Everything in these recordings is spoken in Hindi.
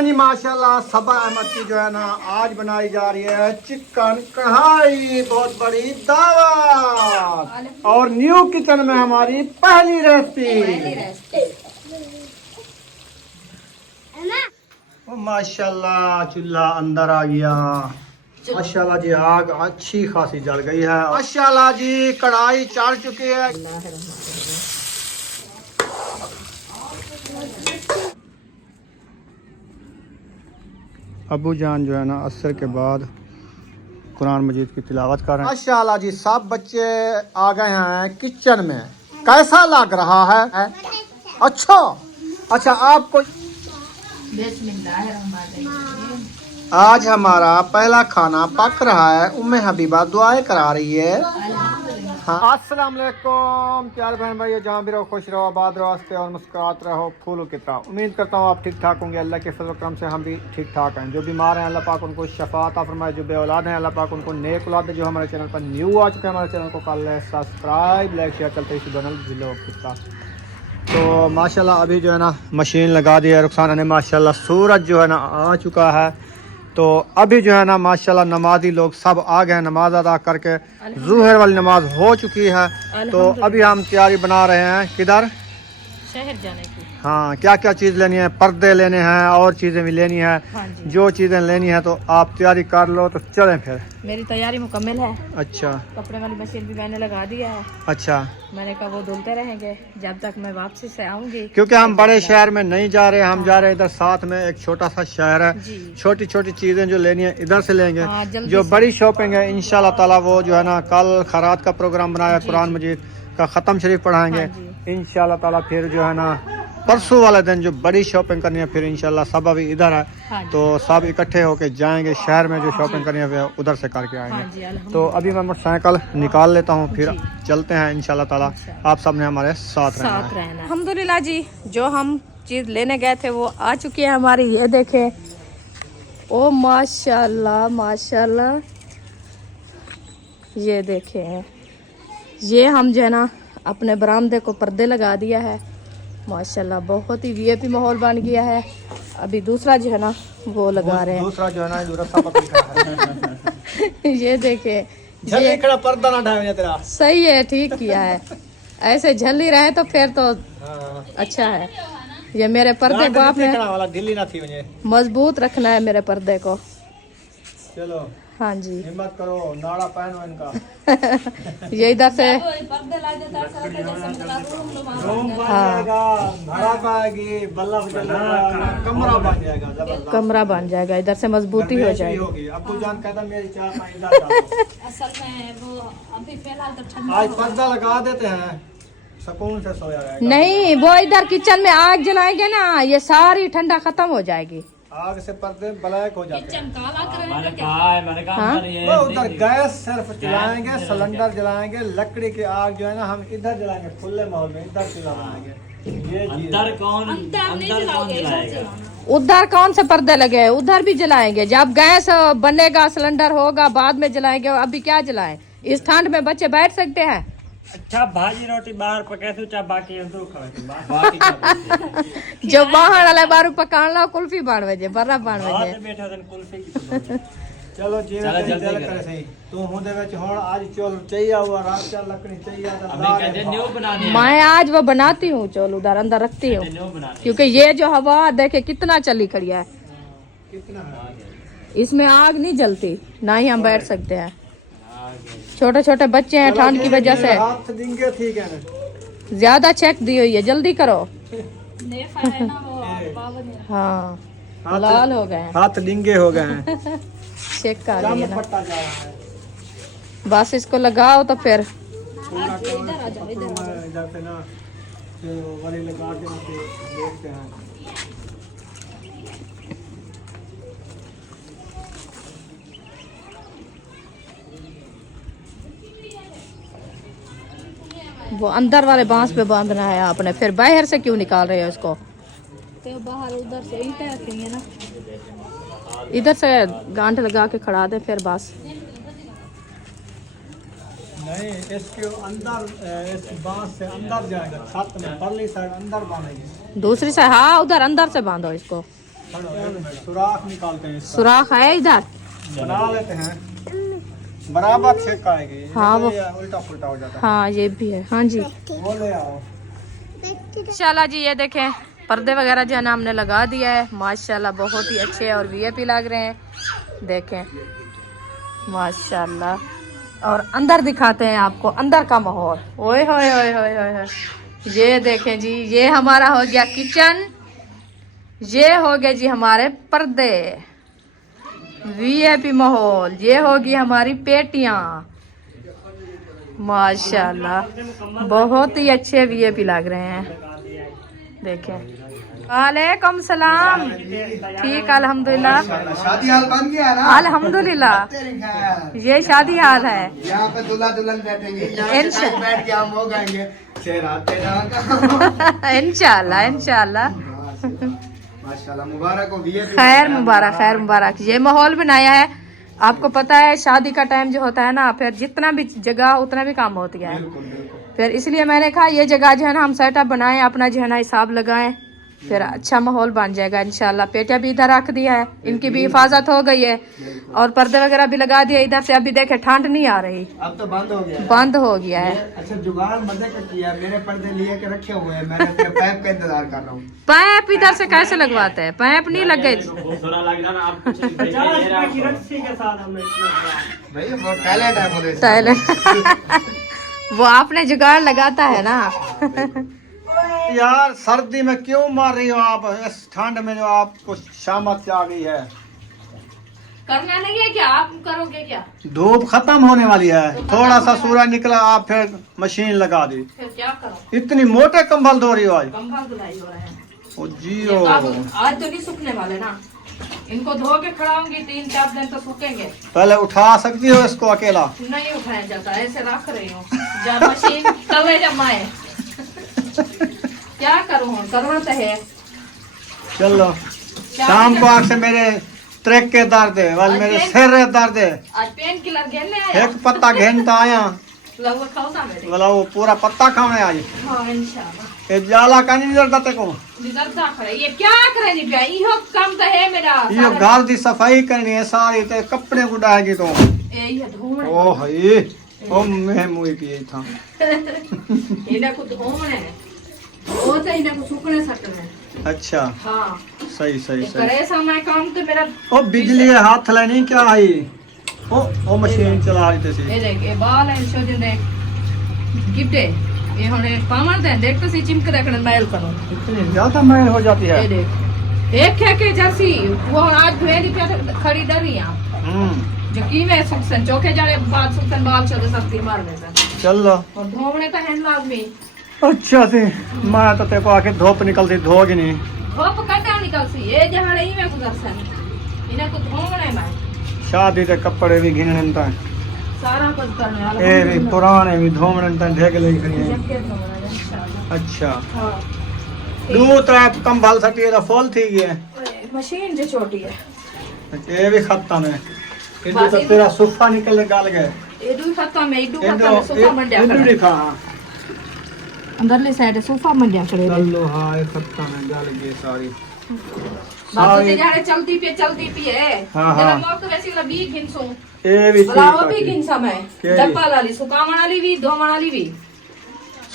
जी माशाल्लाह सबा अहमद की जो है ना आज बनाई जा रही है चिकन कढ़ाई, बहुत बड़ी दावत और न्यू किचन में हमारी पहली रेसिपी। माशाल्लाह चूल्हा अंदर आ गया। माशाल्लाह जी आग अच्छी खासी जल गई है। माशाल्लाह जी कढ़ाई चढ़ चुकी है। अबू जान जो है ना असर के बाद कुरान मजीद की तिलावत कर रहे हैं। माशाल्लाह जी सब बच्चे आ गए हैं किचन में। कैसा लग रहा है? अच्छा आपको आज हमारा पहला खाना पक रहा है। उम्मे हबीबा दुआएं करा रही है। हाँ अस्सलाम वालेकुम प्यारे बहन भाई, जहाँ भी रहो खुश रहो, आबाद रहो, हंसते और मुस्कुराते रहो फूलों की तरह। उम्मीद करता हूँ आप ठीक ठाक होंगे। अल्लाह के फजल करम से हम भी ठीक ठाक हैं। जो बीमार हैं अल्लाह पाक उनको शफा अता फरमाए, जो बे औलाद हैं अल्लाह पाक उनको नेक औलाद दे। जो हमारे चैनल पर न्यू आ चुके हैं हमारे चैनल को कर ले सब्सक्राइब, लाइक शेयर चलते इसी दोनों जिलों का। तो माशाल्लाह अभी जो है ना मशीन लगा दी है रुखसाना ने। माशाल्लाह सूरज जो है ना आ चुका है। तो अभी जो है ना माशाल्लाह नमाजी लोग सब आ गए, नमाज अदा करके ज़ुहर वाली नमाज हो चुकी है। तो अभी हम तैयारी बना रहे हैं किधर शहर जाने की। हाँ क्या क्या चीज़ लेनी है, पर्दे लेने हैं और चीज़ें भी लेनी है। हाँ जो चीज़ें लेनी है तो आप तैयारी कर लो। तो चलें फिर। मेरी तैयारी मुकम्मल है। अच्छा कपड़े वाली मशीन भी मैंने लगा दिया है। अच्छा मैंने कहा वो धुलते रहेंगे जब तक मैं वापसी से आऊंगी, क्योंकि हम बड़े शहर में नहीं जा रहे, हम जा रहे हैं इधर साथ में एक छोटा सा शहर है। जी। छोटी छोटी चीजें जो लेनी है इधर से लेंगे। हाँ, जल्दी जो से। बड़ी शॉपिंग है इंशाल्लाह ताला वो जो है ना कल खैरात का प्रोग्राम बनाया, कुरान मजीद का ख़त्म शरीफ पढ़ाएंगे हाँ इंशाल्लाह ताला। फिर जो है ना परसों वाले दिन जो बड़ी शॉपिंग करनी है फिर इंशाल्लाह सब अभी इधर है। हाँ जी। तो सब इकट्ठे होके जाएंगे शहर में, जो शॉपिंग करनी है उधर से करके हाँ जी, आएंगे। अल्हम्दुलिल्लाह। तो अभी मैं मोटरसाइकिल निकाल लेता हूँ, फिर जी। चलते हैं इंशाल्लाह ताला। आप सबने हमारे साथ रहना है। रहना। अल्हम्दुलिल्लाह जी जो हम चीज़ लेने गए थे वो आ चुकी है हमारी। ये देखे, ओ माशाल्लाह माशाल्लाह, ये देखे ये हम जो है ना अपने बरामदे को पर्दे लगा दिया है। माशाल्लाह बहुत ही वीआईपी माहौल बन गया है। अभी दूसरा जो है ना वो लगा रहे हैं। दूसरा जो है ना रस्सा पकड़ ये देखे, ये खड़ा पर्दा ना ढाए तेरा। सही है, ठीक किया है। ऐसे झल ही रहे तो फिर तो अच्छा है। ये मेरे पर्दे को आपने वाला ढीली ना थी मुझे, मजबूत रखना है मेरे पर्दे को। चलो हाँ जी हिम्मत करो, नाड़ा पहनो इनका। ये इधर से भरा पाएगी, बल्ला कमरा बन जाएगा, जबरदस्त कमरा बन जाएगा। इधर से मजबूती हो जाएगी। होगी। अब्बू जान कहता मेरी चार पाँच इधर डालो। असल में वो अभी फिलहाल तो ठंडा। आज पर्दा लगा देते हैं, सुकून से सोया जाएगा। नहीं, वो इधर किचन में आग जलाएंगे ना ये सारी ठंडा खत्म हो जाएगी। आग से पर्दे ब्लैक हो जाते हैं। हाँ? वो उधर गैस सिर्फ जलाएंगे, सिलेंडर जलाएंगे, लकड़ी की आग जो है ना हम इधर जलाएंगे, खुले माहौल में इधर चूल्हा बनाएंगे। ये अंदर कौन जलाएगा? उधर कौन से पर्दे लगे हैं? उधर भी जलाएंगे जब गैस बनेगा, सिलेंडर होगा बाद में जलाएंगे। अभी क्या जलाएं? इस ठंड में बच्चे बैठ सकते हैं? अच्छा भाजी रोटी बाहर पकाए तो चा बाकी अंदर खावे जो बाहर वाला बारू पकान ला कुल्फी बाण जे बर्रा बाण जे बैठा दिन कुल्फी की चलो जी दिल करे सही तू हुंदे विच हुन आज चोल चाहिए हुआ रात का लकड़ी चाहिए अभी कहते न्यू बनाने मैं आज वो बनाती हूँ चोल उधर अंदर रखती हूँ, न्यू बनाने क्योंकि ये जो हवा देखे कितना चली खड़ी है, कितना इसमें आग नहीं जलती, ना ही हम बैठ सकते हैं। छोटे छोटे बच्चे हैं, ठंड की वजह से हाथ देंगे ठीक है ना। ज्यादा चेक दी हुई है, जल्दी करो। हाँ लाल हो गए हैं, हाथ डिंगे हो गए हैं। चेक कर दम लिए ना। फटा जा रहा है। बस इसको लगाओ तो फिर इधर से ना तो वाली लगा के ना देखते हैं। वो अंदर वाले बांस पे बांधना है आपने, फिर बाहर से क्यों निकाल रहे हो इसको? तो बाहर उधर से ईंटें रखेंगे ना, इधर से गांठ लगा के खड़ा दे फिर बस। नहीं इसके अंदर इस बांस से अंदर जाएगा छत में, परली साइड अंदर बांधेंगे। दूसरी साइड हाँ उधर अंदर से बांधो इसको। सुराख निकालते हैं इसका। सुराख है इधर? बना लेते हैं, बराबर छेक आएगी। हाँ, वो उल्टा पुल्टा हो जाता है। हाँ ये भी है। हाँ जी वो ले आओ। माशाल्लाह जी, ये देखें पर्दे वगैरह जो है ना हमने लगा दिया है माशाल्लाह, बहुत ही अच्छे और वीआईपी लग रहे हैं। देखें माशाल्लाह, और अंदर दिखाते हैं आपको अंदर का माहौल। ओए होए होए होए होए होए। ये देखें जी, ये हमारा हो गया किचन, ये हो गए जी हमारे पर्दे, वीआईपी माहौल। ये होगी हमारी पेटियां माशाल्लाह, बहुत ही अच्छे वीआईपी लग रहे हैं। देखें वालेकुम सलाम। ठीक अल्हम्दुलिल्लाह। शादी हाल बन गया ना? अल्हम्दुलिल्लाह, ये शादी हाल है। यहाँ पे दूल्हा दुल्हन बैठेंगे, इंशा- बैठ के हम हो गएंगे चेहरा तेरा। इंशाल्लाह इंशाल्लाह। माशाल्लाह, मुबारक हो। खैर मुबारक, खैर मुबारक। ये माहौल बनाया है, आपको पता है शादी का टाइम जो होता है ना, फिर जितना भी जगह उतना भी काम होती है। फिर इसलिए मैंने कहा ये जगह जो है ना हम सेटअप बनाएं, अपना जो है ना हिसाब लगाएं, फिर अच्छा माहौल बन जाएगा इंशाल्लाह। पेटियां भी इधर रख दिया है, इनकी भी हिफाजत हो गई है, और पर्दे वगैरह भी लगा दिए इधर से। अभी देखे ठंड नहीं आ रही, अब तो बंद हो गया। बंद हो गया है। अच्छा, जुगाड़ मजे का किया। मेरे पर्दे लिए के रखे हुए हैं, मैं अपने पैप का इंतजार कर रहा हूँ। पैप इधर से कैसे लगवाते हैं? पैप नहीं लगे। 50 रुपए की रस्सी के साथ हमने इतना किया। भाई वो टैलेंट है, बोले टैलेंट वो आपने जुगाड़ लगाता है ना। यार सर्दी में क्यों मार रही हो आप? इस ठंड में जो आपको शामत से आ गई है। करना नहीं है क्या? आप करोगे क्या? धूप खत्म होने वाली है, थोड़ा सा सूरज निकला आप फिर मशीन लगा दी। फिर क्या करो? इतनी मोटे कंबल धो रही हो आज? कंबल धुलाई हो रहा है। ओ जियो, आज तो नहीं सूखने वाले ना, इनको धो के खड़ाऊंगी, 3-4 दिन तो सूखेंगे। पहले उठा सकती हो इसको अकेला? नहीं उठाया जाता, ऐसे रख रही हूँ जब मशीन तवे जमाए। क्या करूँ, करना तो है। चलो, शाम को आपसे मेरे ट्रैक के दर्द है, वाल मेरे सिर दर्द है। आज पेन किलर घेरने आया। एक पत्ता घेनता आया, लगभग खाओ सा मेरे। बोला वो पूरा पत्ता खाने आज। हाँ इंशाल्लाह। ये जाला का नहीं डरता ते को? डरता खड़े, ये क्या करे नहीं पिया, इहो काम तो है मेरा। ये घर दी सफाई करनी है सारी, ते कपड़े गुडाएगी तो। यही है धोने। ओ हई, ओ मैं मुई की था। इन्हें को धोने है, वो तो इन्हें को सूखने सकते। अच्छा, हाँ सही सही ये सही। करे समय काम तो मेरा। ओ बिजली है, हाथ लेनी क्या आई? ओ मशीन चला रही थी। ये देख, ये बाल है शो दिन देख गिफ्टे, ये होने पामर दे देख तो सी चिमक रखने मैल करो। इतनी ज्यादा मैल हो जाती है। ये देख, एक है के जैसी वो आज भेड़ी पे खरीद रही है जो की में सुखसन चौके जाने बाद सुखसन बाल चौके सस्ती मार देता। चलो, और धोने तो है लाजमी। अच्छा से मैं तो तेको आके धूप निकलती धोगी नहीं। धूप कटा निकल सी ये जहाँ रही में सुदर्शन इन्हें को धोने में शादी के कपड़े भी घिनने ता, सारा कुछ करने वाला। ए भी पुराने भी धोमने ता ढेक ले खड़ी है। जब के धोने इंशाल्लाह। अच्छा, हाँ दो तरह कंबल सटी तो फुल थी गए। मशीन जो छोटी है ये भी खत्म है। इधर तो तेरा सोफा निकल गल गए। एडू खत्म है, एडू खत्म है, सोफा मंडिया इधर करे दिखा। अंदरली साइड सोफा मंडिया करे। चलो हाँ, ये खत्म है, गल गई सारी। बात तो जाने चलती पे है। हाँ, जरा हाँ। मोक वैसी वाला भी घिनसो ये भी भला वो भी ठीक घिनसा मैं केरी? डब्बा वाली सुकामण वाली भी धोमण वाली भी।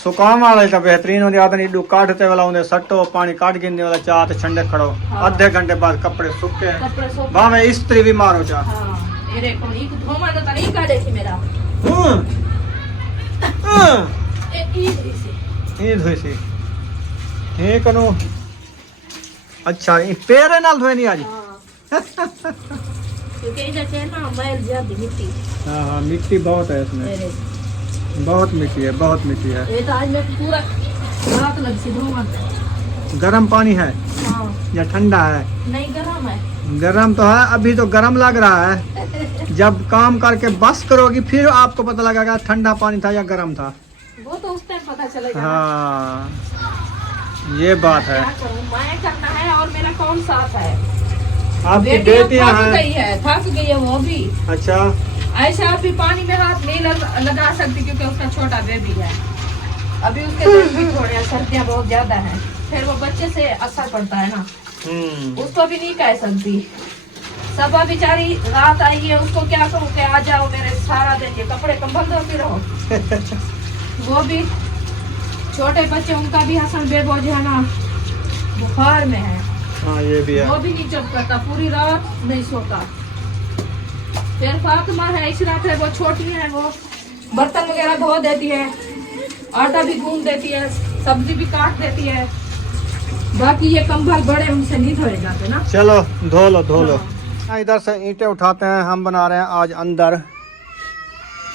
सुकाम वाले तो बेहतरीन होते आदमी इडू काटते वाला होंगे सट्टो पानी काट गिनने वाला चाह तो ठंडे खड़ो। हाँ। आधे घंटे बाद कपड़े सूखे कपड़े सोफा। वहां में इस्त्री भी मारो चाह। हाँ ये देखो ये धोमण तो तरीका देखी मेरा। ये धोई सी ये कनो। अच्छा, ये पैरे नाल धोए नहीं आज? क्योंकि इधर से ना मैल ज्यादा मिट्टी। हाँ हाँ, मिट्टी बहुत है इसमें, ये देख, बहुत मिट्टी है, बहुत मिट्टी है। ये तो आज मैं पूरा रात लग सी धोमण। गर्म पानी है हाँ या ठंडा है? नहीं गरम है। गरम तो है, अभी तो गरम लग रहा है। जब काम करके बस करोगी फिर आपको पता लगेगा ठंडा पानी था या गरम था। वो तो उस टाइम पता चलेगा। हाँ, ये बात है। क्या करूं, मैं करना है और मेरा कौन साथ है। आपकी बेटियां बेटियां थक हैं? गई है, थक गई है वो भी। अच्छा, ऐसा अभी पानी में हाथ नहीं लगा सकती क्योंकि उसका छोटा बेबी है। अभी उसके दिन भी थोड़े सर्दियाँ बहुत ज्यादा है, फिर वो बच्चे से असर पड़ता है ना। उसको भी नहीं कह सकती। सबा बेचारी रात आई है, उसको क्या कहूँ कि आ जाओ मेरे सारा दिन ये कपड़े कंबल धोती रहो। वो भी छोटे बच्चे, उनका भी हसन बेबो जो है ना बुखार में है। हाँ ये भी है। वो भी नहीं चुप करता, पूरी रात नहीं सोता। फिर फातिमा है, इशरत है, वो छोटी है, वो बर्तन वगैरह धो देती है, आटा भी गूंद देती है, सब्जी भी काट देती है। बाकी ये कंबल बड़े उनसे नहीं धोए जाते ना। चलो धो लो। इधर से ईंटें उठाते हैं। हम बना रहे हैं आज अंदर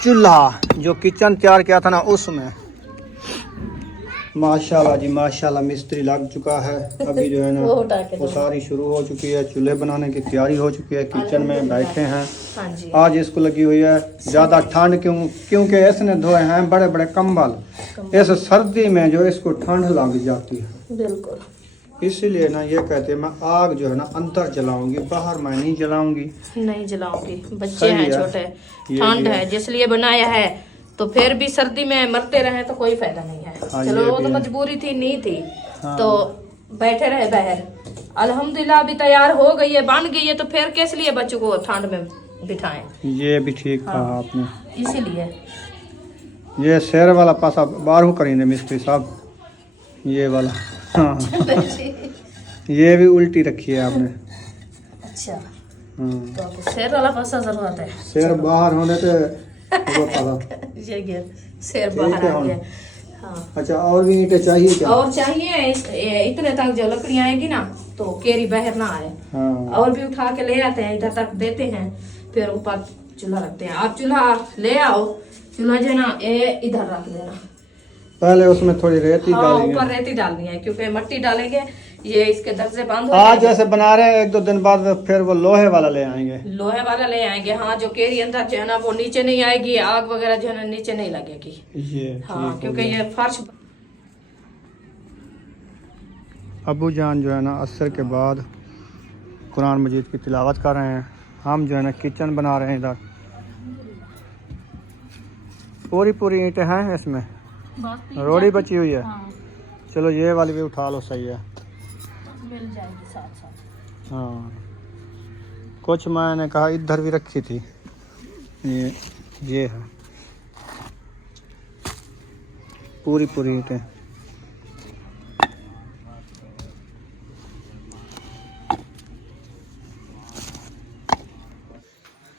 चूल्हा, जो किचन तैयार किया था ना उसमें। माशाल्लाह जी माशाल्लाह, मिस्त्री लग चुका है। अभी जो है ना वो सारी शुरू हो चुकी है, चूल्हे बनाने की तैयारी हो चुकी है। किचन में बैठे हैं। हाँ जी। आज इसको लगी हुई है ज़्यादा ठंड, क्योंकि इसने धोए हैं बड़े बड़े कंबल। इस सर्दी में जो इसको ठंड लग जाती है, बिल्कुल। इसीलिए ना ये कहते हैं मैं आग जो है ना अंदर जलाऊंगी, बाहर मैं नहीं जलाऊंगी। नहीं जलाऊंगी, बच्चे सही हैं है। छोटे, ये ठंड भी है जिसलिए बनाया है। तो फिर भी सर्दी में मरते रहे तो कोई फायदा नहीं है। हाँ, चलो ये वो भी तो है। मजबूरी थी, नहीं थी हाँ। तो बैठे रहे बाहर। अल्हम्दुलिल्लाह अभी तैयार हो गई है, बन गई है, तो फिर किस लिए बच्चों को ठंड में बिठाएं। ये भी ठीक कहा हाँ। आपने। इसीलिए ये शेर वाला पासा बारू करेंगे मिस्त्री साहब, ये वाला। हाँ ये भी उल्टी रखी है आपने। अच्छा, हाँ। तो आपको शेर वाला पासा जरूरत है। शेर बाहर होने पे वो पासा। ये गिर शेर ठीक बाहर है, आ हाँ। गया। हाँ, अच्छा और भी ईंटें चाहिए क्या? और चाहिए इतने तक जो लकड़ियाँ आएगी ना तो केरी बाहर ना आए। हाँ। और भी उठा के ले आते हैं, इधर तक देते हैं, फिर ऊपर चूल्हा रखते हैं। आप चूल्हा ले आओ, चूल्हा जो है ना ये इधर रख देना। पहले उसमें थोड़ी रेती हाँ, डालेंगे। ऊपर रेती डालनी है, क्योंकि मिट्टी डालेंगे ये इसके दर्जे बंद हो आज जाएंगे। जैसे बना रहे हैं, 1-2 दिन बाद फिर वो लोहे वाला ले आएंगे। लोहे वाला ले आएंगे। हाँ, जो केरी अंदर जो है ना वो नीचे नहीं आएगी, आग वगैरह जो है ना नीचे नहीं लगेगी। ये हाँ, ठीक हो क्योंकि गया। ये फर्श। अबू जान जो है ना असर के बाद कुरान मजीद की तिलावत कर रहे हैं। हम जो है ना किचन बना रहे हैं। इधर पूरी ईंटें हैं, इसमें रोड़ी बची हुई है। हाँ, चलो ये वाली भी उठा लो, सही है। मिल जाएगी साथ साथ। हाँ कुछ मैंने कहा इधर भी रखी थी। ये है पूरी ईंटें।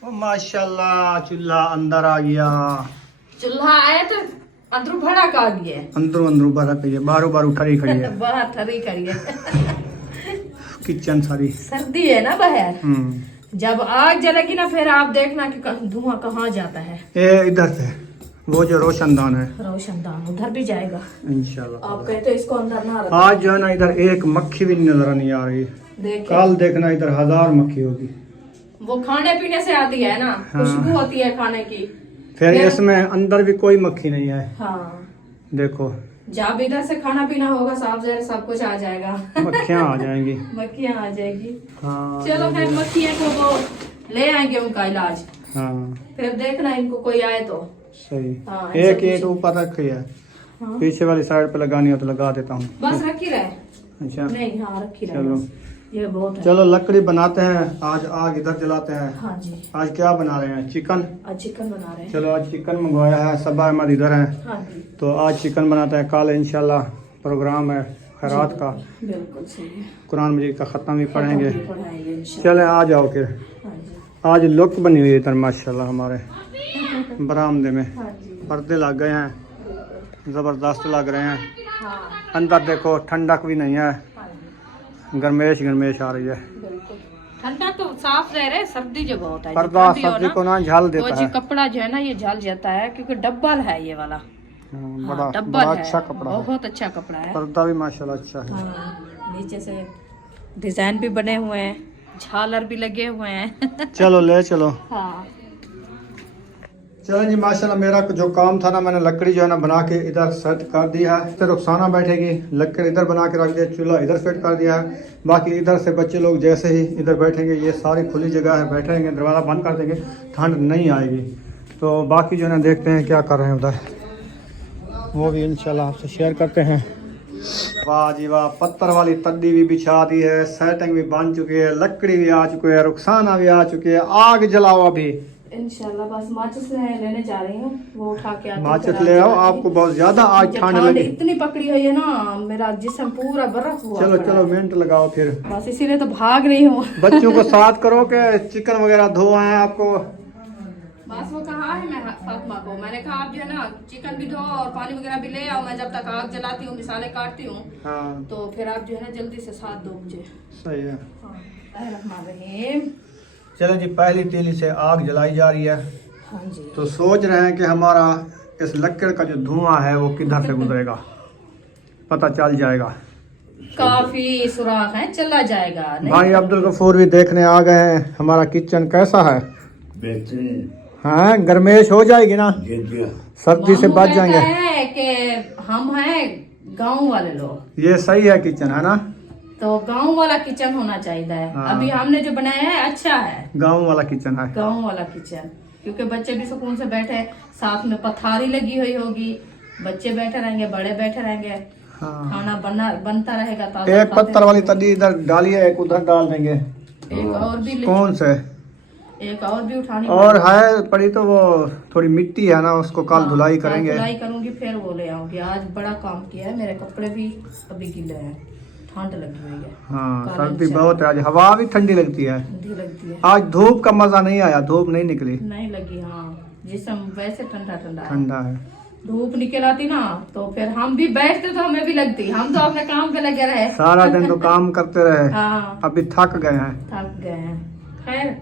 ओ माशाल्लाह, चूल्हा अंदर आ गया। चूल्हा आया तो अंदर भड़ा का गया, अंदर बाहर करिए, बारू ठरी खड़ी है। बाहर ठरी करिए। किचन सारी सर्दी है ना बाहर, जब आग जलेगी ना फिर आप देखना कि धुआं कहाँ जाता है। ये इधर से वो जो रोशनदान है, रोशनदान उधर भी जाएगा इंशाल्लाह। आप कहते हो इसको अंदर ना रखो। आज जो है ना इधर एक मक्खी भी नजर नहीं आ रही। देखिए कल देखना इधर 1000 मक्खी होगी। वो खाने पीने से आती है ना, हाँ। खुशबू होती है खाने की। फिर इसमें अंदर भी कोई मक्खी नहीं है। हाँ, देखो जब इधर से खाना पीना होगा साफ जहर सब कुछ आ जाएगा। मक्खियाँ आ जाएंगी। मक्खियाँ आ जाएगी। हाँ चलो फिर मक्खियों को वो ले आएंगे उनका इलाज, हाँ फिर देखना इनको कोई आए तो। सही। हाँ, एक ऐसा ईंट कुछ- ऊपर रखी है, हाँ। पीछे वाली साइड पे लगानी हो तो लगा देता हूँ। बस रखी रहे। अच्छा नहीं, हाँ रखी रहे। चलो ये बहुत है। चलो लकड़ी बनाते हैं। आज आग इधर जलाते हैं। हाँ जी, आज क्या बना रहे हैं? चिकन। आज चिकन बना रहे हैं। चलो आज चिकन मंगवाया है, सबा अहमद इधर है हाँ जी, तो आज चिकन बनाते हैं। कल इंशाल्लाह प्रोग्राम है खैरात का, बिल्कुल सही है। कुरान मजीद का ख़त्म भी पढ़ेंगे। पढ़ाएंगे इंशाल्लाह। चले आ जाओ फिर। हाँ जी, आज लुक बनी हुई है इधर माशाल्लाह हमारे बरामदे में। हाँ जी, पर्दे लग गए हैं, ज़बरदस्त लग रहे हैं। हाँ, अंदर देखो ठंडक भी नहीं है, हाँ जी, गरमेश आ रही है। बिल्कुल। ठंडा तो साफ रह रहे, सर्दी जो बहुत है। पर्दा जितना भी हो सर्दी को ना झल वो देता जी है। कपड़ा जो है ना ये झल जाता है, क्योंकि डब्बल है ये वाला। बड़ा डब्बल बड़ा है, अच्छा कपड़ा है। बहुत अच्छा कपड़ा है। पर्दा भी माशाल्लाह अच्छा है। हाँ, नीचे से डिजाइन भी बने हुए हैं, झालर भी लगे हुए हैं। चलो ले चलो। हाँ, चलो जी माशाल्लाह, मेरा जो काम था ना मैंने लकड़ी जो है ना बना के इधर सेट कर दिया है। इधर रुखसाना बैठेगी, लकड़ी इधर बना के रख दिया, चूल्हा इधर फिट कर दिया है। बाकी इधर से बच्चे लोग जैसे ही इधर बैठेंगे, ये सारी खुली जगह है, बैठेंगे, दरवाज़ा बंद कर देंगे, ठंड नहीं आएगी। तो बाकी जो है ना देखते हैं क्या कर रहे हैं उधर, वो भी इंशाल्लाह आपसे शेयर करते हैं। वाह जी वाह, पत्थर वाली तड्डी भी बिछा दी है, सेटिंग भी बन चुकी है, लकड़ी भी आ चुकी है, रुखसाना भी आ चुकी है। आग जलाओ अभी इंशाल्लाह। बस माचिस लेने जा रही हूँ, वो उठा के आती हूँ, माचिस फिर ले आग आओ। जलाती आपको बहुत ज्यादा आज मुझे ठंड ठंड लगी। इतनी पकड़ी हुई है ना, मेरा जिस्म पूरा बर्फ हुआ चलो पड़ा चलो है। मिनट लगाओ फिर। बस इसीलिए तो भाग रही हूँ। बच्चों को साथ करो के चिकन वगैरह धो आए आपको। बस वो कहा है मैं फातिमा को, मैंने कहा आप जो है ना चिकन भी धो और पानी वगैरह भी ले आओ, मैं जब तक आग जलाती हूँ मिसाले काटती हूँ, हाँ तो फिर आप जो है ना जल्दी से 7-2 बजे। सही है। हाँ, चलो जी, पहली तीली से आग जलाई जा रही है। हाँ जी। तो सोच रहे हैं कि हमारा इस लकड़ का जो धुआं है वो किधर से गुजरेगा, पता चल जाएगा। काफी सुराख है, चला जाएगा नहीं। भाई अब्दुल गफूर भी देखने आ गए हैं हमारा किचन कैसा है। बेहतरीन। हाँ, गर्मेश हो जाएगी ना, सर्दी से बच जाएंगे। है कि हम हैं गांव वाले लोग, ये सही है किचन, है ना। तो गांव वाला किचन होना चाहिए। हाँ। अभी हमने जो बनाया है अच्छा है, गांव वाला किचन है। गांव वाला किचन, क्योंकि बच्चे भी सुकून से बैठे, साथ में पथारी लगी हुई होगी, बच्चे बैठे रहेंगे, बड़े बैठे रहेंगे, हाँ। खाना बनता रहेगा ताजा। एक पत्थर वाली तड्डी इधर डालिए, एक उधर डाल देंगे। एक और भी कौन से? एक और भी उठानी और है पड़ी तो वो थोड़ी मिट्टी है ना, उसको कल धुलाई कल करेंगे। धुलाई करूंगी फिर वो ले आऊंगी। आज बड़ा काम किया है, मेरे कपड़े भी अभी गीले हैं, ठंड लगी हुई है। हाँ, कल सर्दी इंशाल्लाह बहुत है आज, हवा भी ठंडी लगती है। ठंडी लगती है, आज धूप का मजा नहीं आया, धूप नहीं निकली, नहीं लगी। हाँ, जिसम वैसे ठंडा ठंडा है। ठंडा है। धूप निकल आती ना तो फिर हम भी बैठते तो हमें भी लगती, हम तो अपने काम पे लगे रहे। सारा दिन तो काम करते रहे, हाँ, अभी थक गए हैं। थक गए हैं। खैर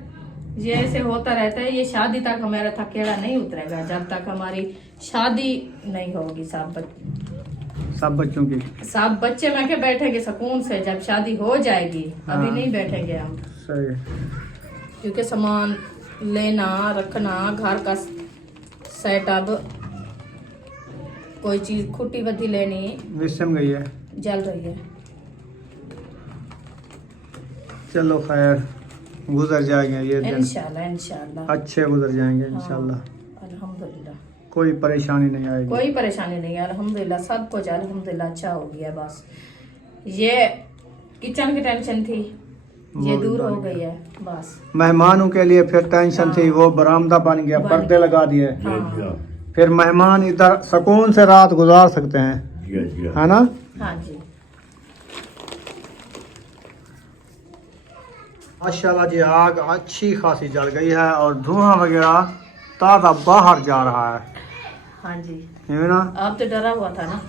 ये ऐसे होता रहता है, ये शादी तक हमारा थकेड़ा नहीं उतरेगा जब तक हमारी शादी नहीं होगी। सब बच्चों की। सब बच्चे में के बैठेंगे सुकून से जब शादी हो जाएगी। हाँ। अभी नहीं बैठेंगे हम, सही है। क्योंकि सामान लेना रखना, घर का सेटअप, कोई चीज खुटी बद्दी लेनी, विषम गई है। जल रही है। चलो खैर, गुजर जाएंगे ये दिन, इंशाल्लाह इंशाल्लाह अच्छे गुजर जाएंगे इंशाल्लाह। अल्हम्दुलिल्लाह, कोई परेशानी नहीं आएगी। कोई परेशानी नहीं है अल्हम्दुलिल्लाह, सब कुछ अल्हम्दुलिल्लाह अच्छा हो गया। बस ये किचन की टेंशन थी, ये वो दूर बन हो गया। गई है। बस मेहमानों के लिए फिर टेंशन थी, हाँ। वो बरामदा बन गया, बन पर्दे गया। लगा दिए, हाँ फिर मेहमान इधर सुकून से रात गुजार सकते हैं, है ना। हाँ जी। माशाल्लाह जी, आग अच्छी खासी जल गई है और धुआं वगैरह ताज़ा बाहर जा रहा है, हाँ जी। है ना। आप तो डरा हुआ था ना।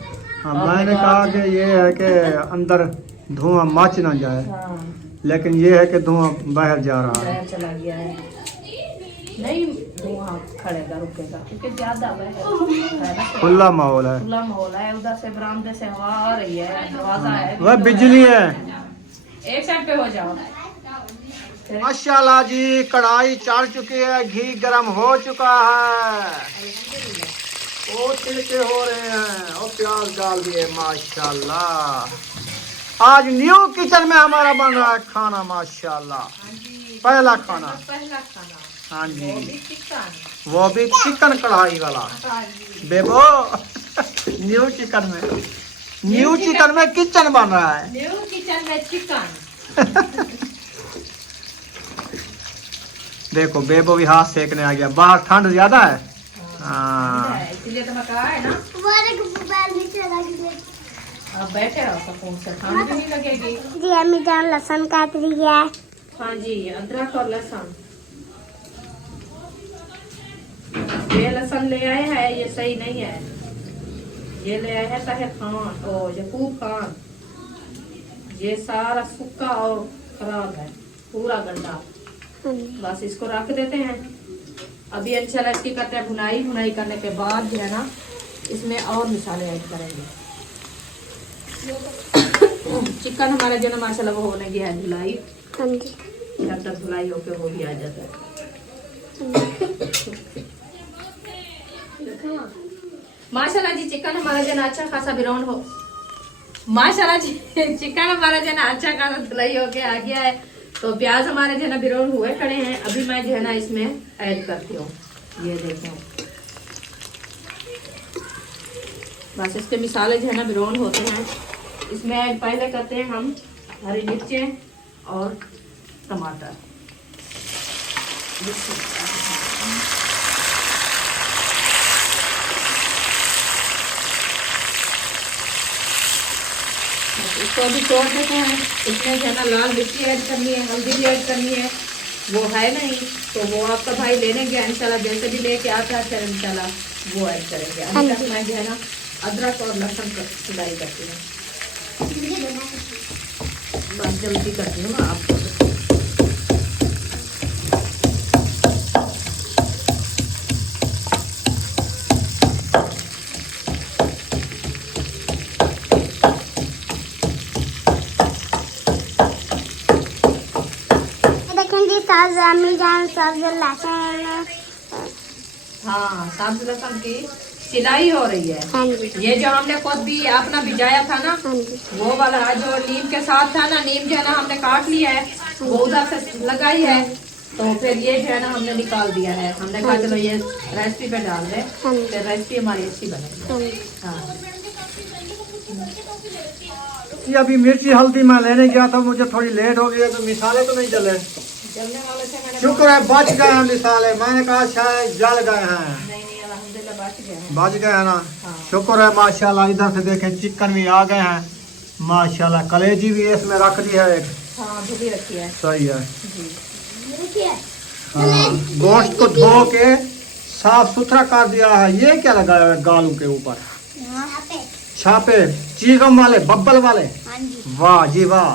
हाँ, आपने मैंने कहा कि ये है कि अंदर धुआं मच ना जाए, हाँ, लेकिन ये है कि धुआं बाहर जा रहा है। जहर चला गया है। नहीं धुआं खड़ेगा, रुकेगा, क्योंकि ज्यादा है ना, खुला माहौल है, खुला माहौल है। उधर से बरामदे से हवा आ रही है, दरवाजा है, वह बिजली है। एक साइड पे हो जाओ। माशाल्लाह जी, कढ़ाई चढ़ चुकी है, घी गरम हो चुका है, ओ तिलके हो रहे हैं और प्याज डाल दिए। माशाल्लाह, आज न्यू किचन में हमारा बन रहा है खाना, माशाल्लाह, पहला खाना। पहला खाना, हाँ जी, वो भी चिकन। वो भी चिकन कढ़ाई वाला। हाँ जी। बेबो, न्यू चिकन में, न्यू चिकन में किचन बन रहा है। न्यू किचन में चिकन। देखो बेबो भी हाथ सेकने आ गया, बाहर ठंड ज्यादा है। हाँ, इसलिए तो मैं कहा है ना, अब बैठे रहो सुकून से, ठंड भी नहीं लगेगी। जी अम्मी जान लहसुन काट रही है। हाँ जी, अदरक और लहसुन, ये लहसुन ले आए हैं, ये सही नहीं है। ये ले आए हैं ताहिर खान और यकूब खान, ये सारा सूखा और खराब है, पूरा गंदा। बस इसको रख देते हैं। अभी इंशाल्लाह इसकी करते हैं भुनाई। भुनाई करने के बाद जो है ना, इसमें और मसाले ऐड करेंगे। चिकन हमारा जो ना माशाल्लाह वो होने गया है धुलाई। हाँ जी, जब तक धुलाई होके वो भी आ जाता है। माशाल्लाह जी, चिकन हमारा जो ना अच्छा खासा ब्राउन हो, माशाल्लाह जी चिकन हमारा जो ना अच्छा खासा धुलाई होके आ गया है। तो प्याज हमारे जो है ना ब्राउन हुए खड़े हैं। अभी मैं जो है ना इसमें ऐड करती हूँ, ये देखो, बस इसके मिसाले जो है ना ब्राउन होते हैं इसमें पहले करते हैं हम हरी मिर्चें और टमाटर। इसको अभी छोड़ देते हैं। इसमें जो है ना लाल मिर्ची ऐड करनी है, हल्दी भी ऐड करनी है, वो है नहीं तो वो आपका भाई लेने गया इंशाल्लाह, जैसे भी लेके आता है फिर इंशाल्लाह वो ऐड करेंगे। अभी तक मैं जो है ना अदरक और लहसुन का खुदाई करती हूँ, बस जल्दी करती हूँ ना आपको। देखेंगे सास अम्मी जान सब्ज लहसुन। हाँ, सब्ज लहसुन की सिलाई हो रही है। हाँ जी ये जो हमने खुद भी अपना भिजाया था ना, हाँ जी वो वाला जो नीम के साथ था ना, नीम जो है ना हमने काट लिया है, वो उधर से लगाई है, तो फिर ये जो है ना हमने निकाल दिया है। हमने कहा चलो ये रेसिपी पे डाल दे, फिर रेसिपी हमारी अच्छी बनेगी। हाँ, ये अभी मिर्ची हल्दी मैं लेने गया था, मुझे थोड़ी लेट हो गई है, तो मिसाले तो नहीं जले। जलने वाले थे, मैंने शुक्र है बच गए हैं मिसाले, मैंने कहा शायद जल गए हैं। नहीं अल्हम्दुलिल्लाह बच गए हैं। बच गए हैं ना, शुक्र है माशाल्लाह। इधर से देखें चिकन भी आ गए हैं माशाल्लाह, कलेजी भी इसमें रख दी है एक। हाँ, धुली रखी है सही है। जी। हाँ, गोश्त को धो के साफ सुथरा कर दिया है। ये क्या लगाया है गालों के ऊपर? छापे चीगम वाले, बब्बल वाले। हाँ जी वाह जी वाह,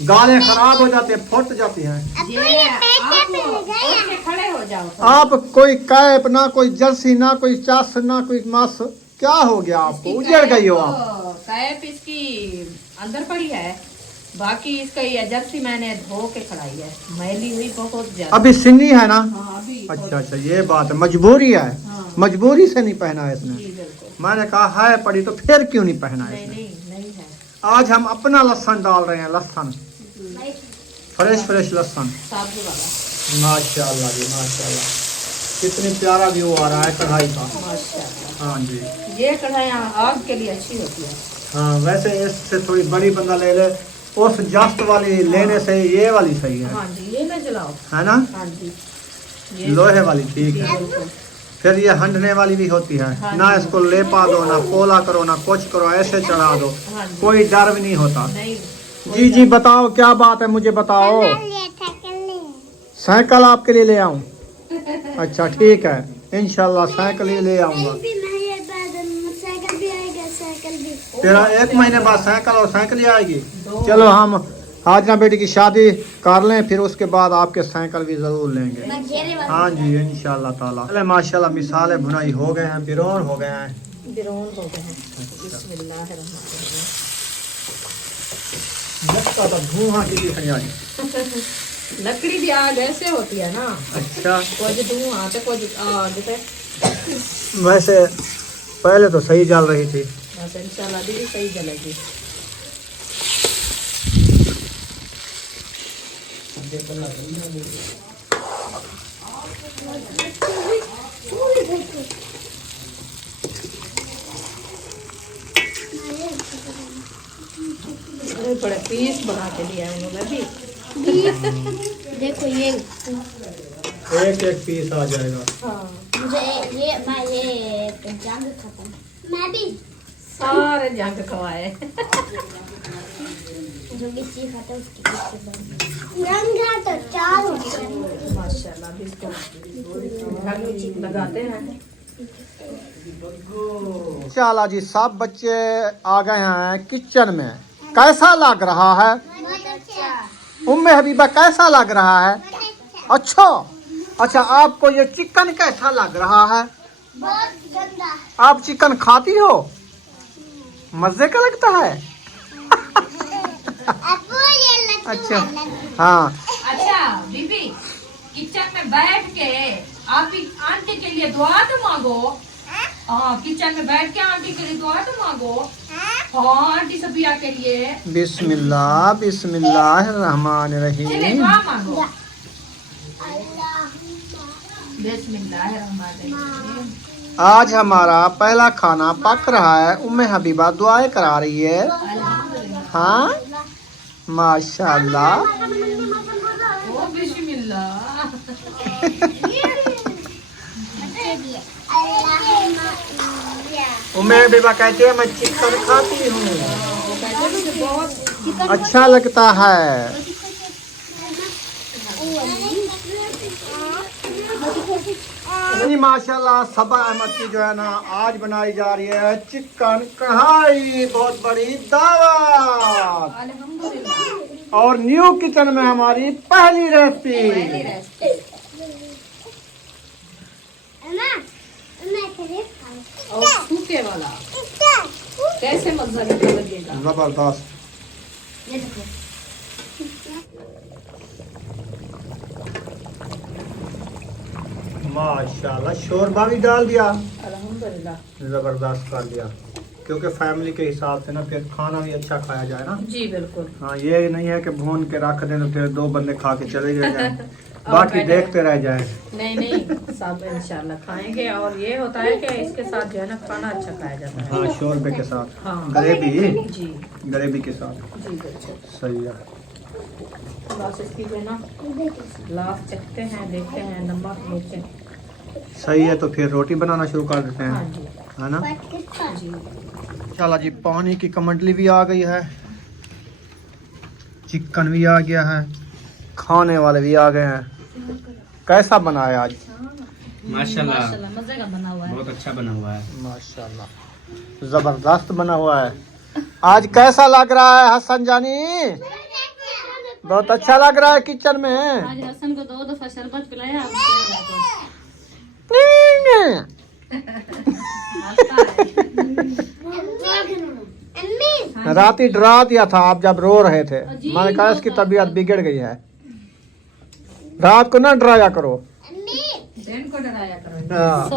गालें खराब हो जाती है, फट जाती हैं। आप खड़े हो जाओ। आप कोई कैप ना, कोई जर्सी ना, कोई चास ना, कोई मास, क्या हो गया आपको? उजड़ गई हो आप। कैप इसकी अंदर पड़ी है, बाकी इसका ये जर्सी मैंने धो के खड़ाई है, मैली हुई बहुत ज्यादा। अभी सिन्नी है ना? हाँ, अभी अच्छा, ये बात है, मजबूरी है। हाँ। मजबूरी से नहीं पहना है इसने। जी, बिल्कुल। मैंने कहा है पड़ी तो फिर क्यों नहीं पहना है नहीं इसने? नहीं है। आज हम अपना लहसुन डाल रहे हैं, लहसुन फ्रेश लहसुन। साबुत वाला। माशाल्लाह जी माशाल्लाह, कितनी प्यारा व्यू आ रहा है कढ़ाई का। माशाल्लाह। हाँ जी, ये कढ़ाई आग के लिए अच्छी होती है। हाँ वैसे इससे थोड़ी बड़ी बंदा ले ले, उस जस्त वाली लेने से ये वाली सही है। हाँ जी, ये ना जलाओ। है ना? हाँ जी, लोहे वाली ठीक है। बिल्कुल। फिर ये हंडने वाली भी होती है हाँ ना, जी। इसको लेपा दो ना, पोला करो ना, कुछ करो, ऐसे चढ़ा दो, हाँ जी। कोई डर भी नहीं होता। नहीं। जी जी बताओ क्या बात है, मुझे बताओ। साइकिल आपके लिए ले आऊं? अच्छा ठीक है, इंशाल्लाह साइकिल ही ले आऊंगा। तेरा 1 महीने बाद साइकिल और साइकिल ही आएगी। चलो हम हाजना बेटी की शादी कर लें, फिर उसके बाद आपके साइकिल भी जरूर लेंगे। हाँ जी इंशाल्लाह ताला। चले माशाल्लाह, मिसाले भुनाई हो गए हैं, बिरौन हो गए हैं। बिरौन हो गए हैं। बिस्मिल्लाहिर्रहमानिर्रहीम। मक्का का धुआं की दिखनी आ लकड़ी भी आग ऐसे होती है ना। अच्छा, कुछ धुआं तो कुछ आग थे। वैसे पहले तो सही जल रही थी। बस इंशाल्लाह भी सही जलेगी। बड़े पीस बना के लिया उन्होंने भी। देखो ये एक एक पीस आ जाएगा। हाँ, मुझे ये जंग खत्म। मैं भी सारे जंग खवाए। जो मिर्ची खाता है उसकी रंग तो चार होता है। माशाल्लाह भी इसको ढंग लगाते हैं। शाला जी, सब बच्चे आ गए हैं किचन में। कैसा लग रहा है उम्मे हबीबा, कैसा लग रहा है? अच्छा अच्छा, आपको ये चिकन कैसा लग रहा है? बहुत गंदा। आप चिकन खाती हो? मजे का लगता है? आपको ये लगता अच्छा हाँ। अच्छा बीबी, किचन में बैठ के आप आंटी के लिए दुआ तो मांगो। हाँ, किचन में बैठ के आंटी के लिए दुआ तो मांगो। हाँ, आंटी सफिया के लिए बिस्मिल्लाह चलिए बिस्मिल्लाहिर्रहमानिर्रहीम। दुआ मांगो। बिस्मिल्लाहिर्रहमानिर्रहीम। आज हमारा पहला खाना पक रहा है। उम्मे हबीबा दुआएं करा रही है। हाँ माशाल्लाह। उम्मे बेबा कहती है मैं चिकन खाती हूँ, अच्छा लगता है। जी माशाल्लाह सबा अहमद की जो है ना आज बनाई जा रही है चिकन कढ़ाई, बहुत बड़ी दावत। और न्यू किचन में हमारी पहली रेसिपी। और सूखे वाला कैसे मजा लगेगा। जबरदस्त। माशाल्लाह शोरबा भी डाल दिया, अल्हम्दुलिल्लाह जबरदस्त कर दिया। क्योंकि फैमिली के हिसाब से ना फिर खाना भी अच्छा खाया जाए ना। जी बिल्कुल। हाँ ये नहीं है कि भून के रख दें तो फिर 2 बंदे खा के चले जाए, बाकी देखते रह जाए। नहीं नहीं सब इंशाल्लाह खाएंगे। और ये होता है कि इसके साथ जो है ना खाना अच्छा खाया जाता है। हाँ शोरबे के साथ, हाँ ग्रेवी, जी ग्रेवी के साथ जी बिल्कुल सही है। बस इसकी जो है ना लास्ट चखते हैं, देखते हैं नमक मिर्च। सही है तो फिर रोटी बनाना शुरू कर देते हाँ हैं, जी है ना। जी। चला जी पानी की कमंडली भी आ गई है, चिकन भी आ गया है, खाने वाले भी आ गए हैं। कैसा बना है आज? माशाल्लाह माशाल्लाह मजे का बना हुआ है। बहुत अच्छा बना हुआ है। माशाल्लाह जबरदस्त बना हुआ है। आज कैसा लग रहा है हसन जानी? बहुत अच्छा लग रहा है किचन में। आज हसन को 2 दफा शरबत पिलाया। रात ही डरा दिया था आप जब रो रहे थे, मैंने कहा इसकी तबीयत बिगड़ गई है। रात को ना डराया करो, दिन को डराया करो। हाँ।